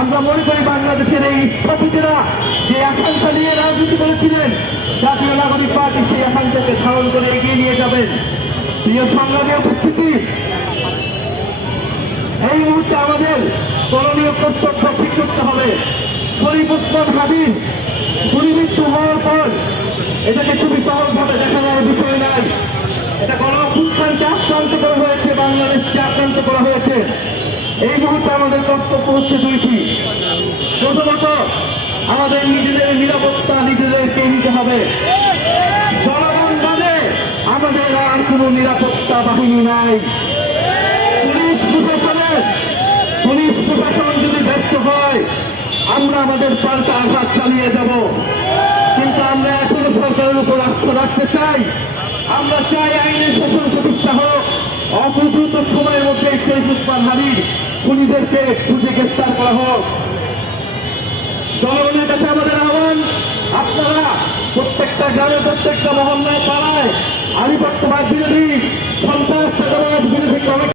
আমরা মনে করি বাংলাদেশের এই স্থপতিরা যে আকাঙ্ক্ষা নিয়ে রাজনীতি করেছিলেন, জাতীয় নাগরিক পার্টি সেই আকাঙ্ক্ষাকে ধারণ করে এগিয়ে নিয়ে যাবেন। প্রিয় সংগ্রামী উপস্থিতি, এই মুহূর্তে আমাদের করণীয় কর্তব্য ঠিক করতে হবে। শরীফ ওসমান হাদির গুলিবিদ্ধ হওয়ার পর এটাকে খুবই সহজভাবে দেখা যায় বিষয় নাই। এটা গণঅভ্যুত্থানকে আক্রান্ত করা হয়েছে, বাংলাদেশকে আক্রান্ত করা হয়েছে। এই মুহূর্তে আমাদের কর্তব্য হচ্ছে দুইটি। প্রথমত, আমাদের নিজেদের নিরাপত্তা নিজেদেরকে নিতে হবে। জনগণ বাদে আমাদের আর কোনো নিরাপত্তা বাহিনী নাই। পুলিশ প্রশাসন যদি ব্যর্থ হয়, আমরা আমাদের পাল্টা আঘাত চালিয়ে যাব। কিন্তু আমরা এখনো সরকারের উপর আস্থা রাখতে চাই। আমরা চাই আইনের শাসন প্রতিষ্ঠা হোক, অদ্রুত সময়ের মধ্যে শরীফ ওসমান হাদির খুনিদেরকে খুঁজে গ্রেফতার করা হোক। জনগণের কাছে আমাদের আহ্বান, আপনারা প্রত্যেকটা গ্রামে, প্রত্যেকটা মহল্লায়, পাড়ায় আধিপত্যবাদ বিরোধী, সন্ত্রাস চাঁদাবাদ বিরোধী